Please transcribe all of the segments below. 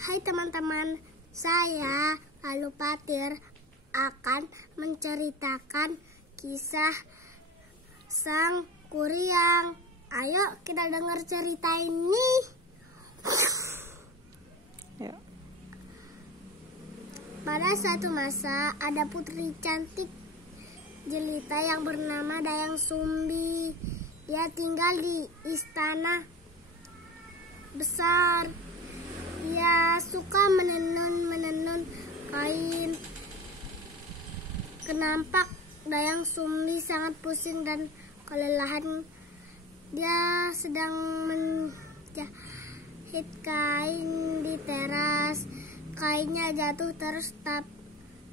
Hai teman-teman, saya Lalu Patir akan menceritakan kisah Sang Kuryang. Ayo kita dengar cerita ini. Ya. Pada suatu masa ada putri cantik jelita yang bernama Dayang Sumbi. Dia tinggal di istana besar. Dia suka menenun kain. Kenampak Dayang Sumbi sangat pusing dan kelelahan. Dia sedang menjahit kain di teras. Kainnya jatuh terus.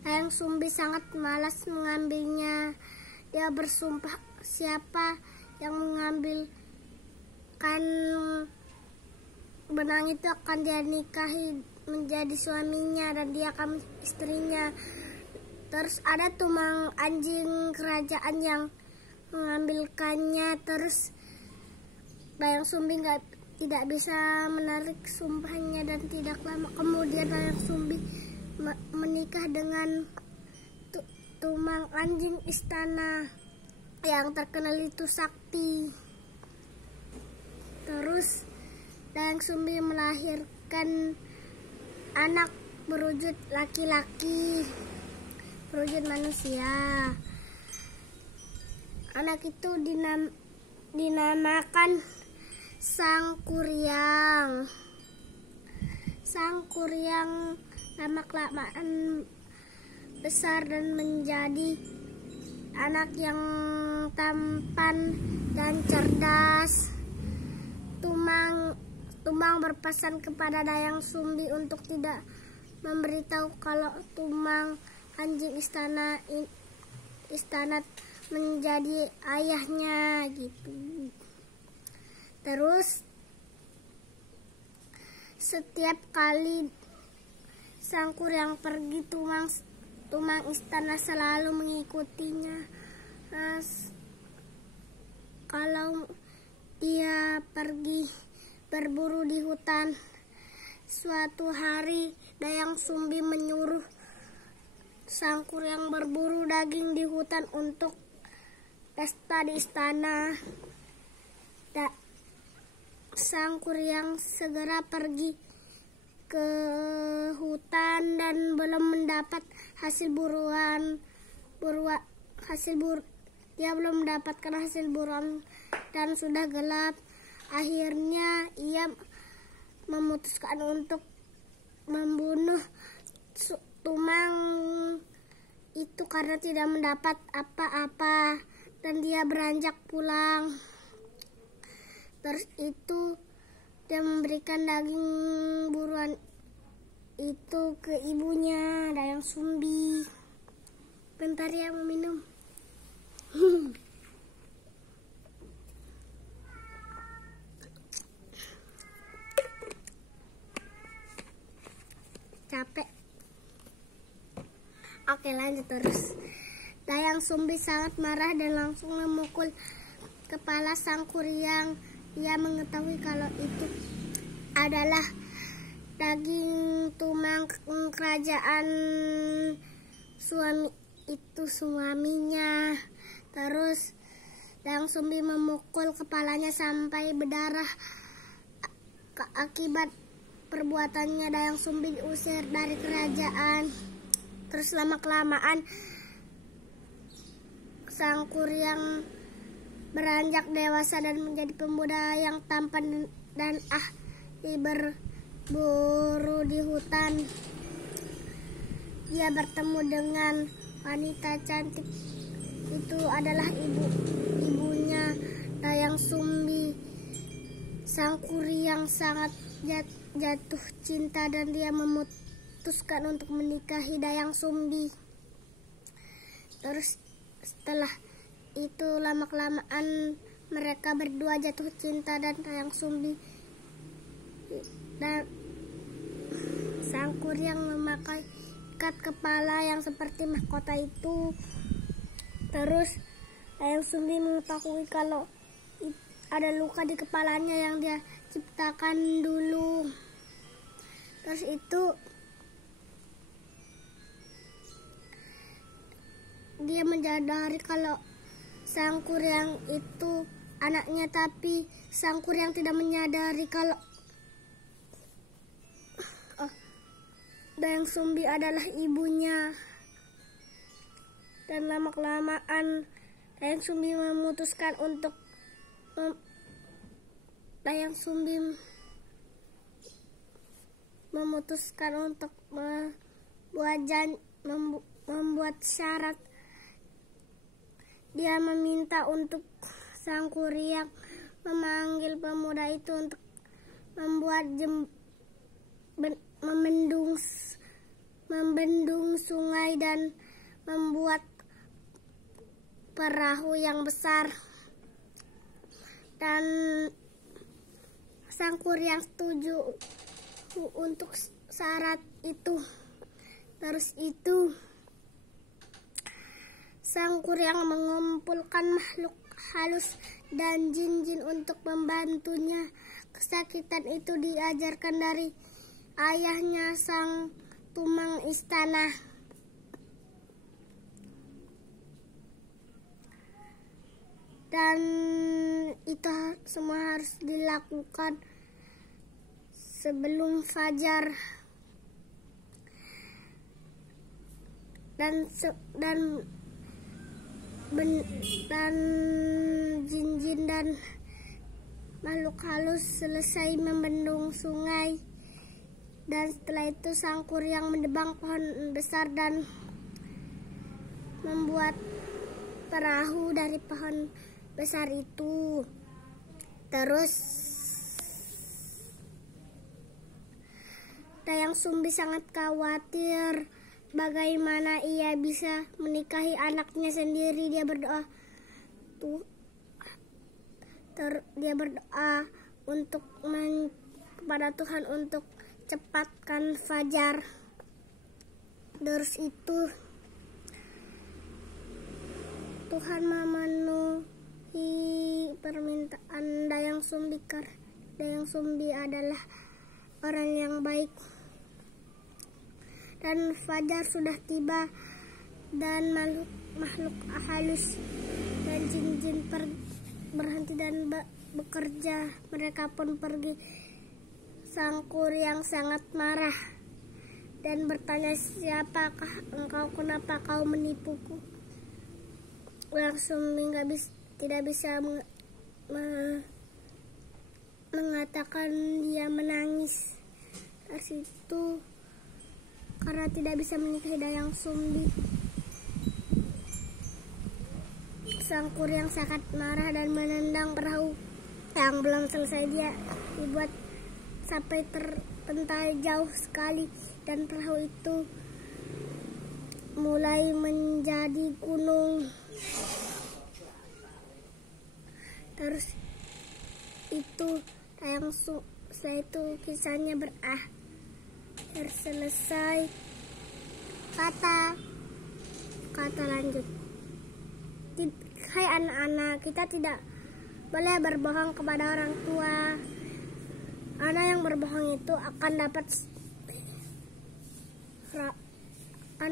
Dayang Sumbi sangat malas mengambilnya. Dia bersumpah siapa yang mengambilkan benang itu akan dia nikahi menjadi suaminya dan dia akan istrinya. Terus ada tumang anjing kerajaan yang mengambilkannya. Terus Dayang Sumbi tidak bisa menarik sumpahnya dan tidak lama kemudian Dayang Sumbi menikah dengan tumang anjing istana yang terkenal itu Sakti. Terus Dayang Sumbi melahirkan anak berwujud laki-laki, berwujud manusia. Anak itu dinamakan Sang Kuryang. Sang Kuryang lama-kelamaan besar dan menjadi anak yang tampan dan cerdas. Tumang berpesan kepada Dayang Sumbi untuk tidak memberitahu kalau tumang anjing istana menjadi ayahnya gitu. Terus setiap kali Sang Kuryang pergi, tumang istana selalu mengikutinya. Kalau dia pergi berburu di hutan, suatu hari Dayang Sumbi menyuruh Sang Kuryang berburu daging di hutan untuk pesta di istana. Sang Kuryang segera pergi ke hutan dan belum mendapat dia belum mendapatkan hasil buruan dan sudah gelap. Akhirnya ia memutuskan untuk membunuh tumang itu karena tidak mendapat apa-apa dan dia beranjak pulang. Terus itu dia memberikan daging buruan itu ke ibunya Dayang Sumbi. Bentar ya, mau minum. Capek. Oke, lanjut terus. Dayang Sumbi sangat marah dan langsung memukul kepala Sang Kuryang. Dia mengetahui kalau itu adalah daging tumang kerajaan suaminya. Terus Dayang Sumbi memukul kepalanya sampai berdarah. Akibat perbuatannya Dayang Sumbi diusir dari kerajaan. Terus lama-kelamaan Sang Kuryang beranjak dewasa dan menjadi pemuda yang tampan dan ahli berburu di hutan. Dia bertemu dengan wanita cantik. Itu adalah ibunya Dayang Sumbi. Sang Kuryang sangat jatuh cinta dan dia memutuskan untuk menikahi Dayang Sumbi. Terus setelah itu lama-kelamaan mereka berdua jatuh cinta dan Dayang Sumbi dan Sang Kuryang memakai ikat kepala yang seperti mahkota itu. Terus Dayang Sumbi mengetahui kalau ada luka di kepalanya yang dia ciptakan dulu. Terus Terus itu dia menyadari kalau sang kuryang itu anaknya, tapi sang kuryang tidak menyadari kalau Dayang Sumbi adalah ibunya. Dan lama-kelamaan Dayang Sumbi memutuskan untuk membuat syarat. Dia meminta untuk sang kuryang memanggil pemuda itu untuk membuat membendung sungai dan membuat perahu yang besar. Dan sang kuryang setuju untuk syarat itu. Terus itu sang kuryang mengumpulkan makhluk halus dan jin-jin untuk membantunya. Kesakitan itu diajarkan dari ayahnya, sang tumang istana. Dan itu semua harus dilakukan sebelum fajar. Dan jin-jin dan makhluk halus selesai membendung sungai. Dan setelah itu sang kuryang menebang pohon besar dan membuat perahu dari pohon besar itu. Terus Dayang Sumbi sangat khawatir bagaimana ia bisa menikahi anaknya sendiri. Dia berdoa kepada Tuhan untuk cepatkan fajar. Terus itu Tuhan memenuhi permintaan Dayang Sumbi. Dayang Sumbi adalah orang yang baik. Dan fajar sudah tiba dan makhluk halus dan jin-jin berhenti dan bekerja. Mereka pun pergi. Sang kuryang sangat marah dan bertanya, "Siapakah engkau? Kenapa kau menipuku?" Dayang Sumbi tidak bisa mengatakan. Dia menangis. Dari situ karena tidak bisa menikahi Dayang Sumbi, sang kuryang sangat marah dan menendang perahu yang belum selesai dia dibuat sampai terpental jauh sekali, dan perahu itu mulai menjadi gunung. Terus itu setelah itu kisahnya berakhir selesai. Kata lanjut, hai anak-anak, kita tidak boleh berbohong kepada orang tua. Anak yang berbohong itu akan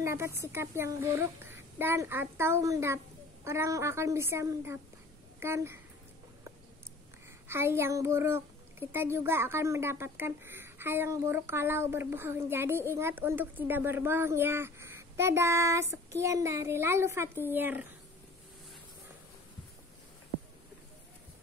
dapat sikap yang buruk, dan atau orang akan bisa mendapatkan hal yang buruk. Kita juga akan mendapatkan hal yang buruk kalau berbohong. Jadi ingat untuk tidak berbohong ya. Dadah, sekian dari Lalu Fatir.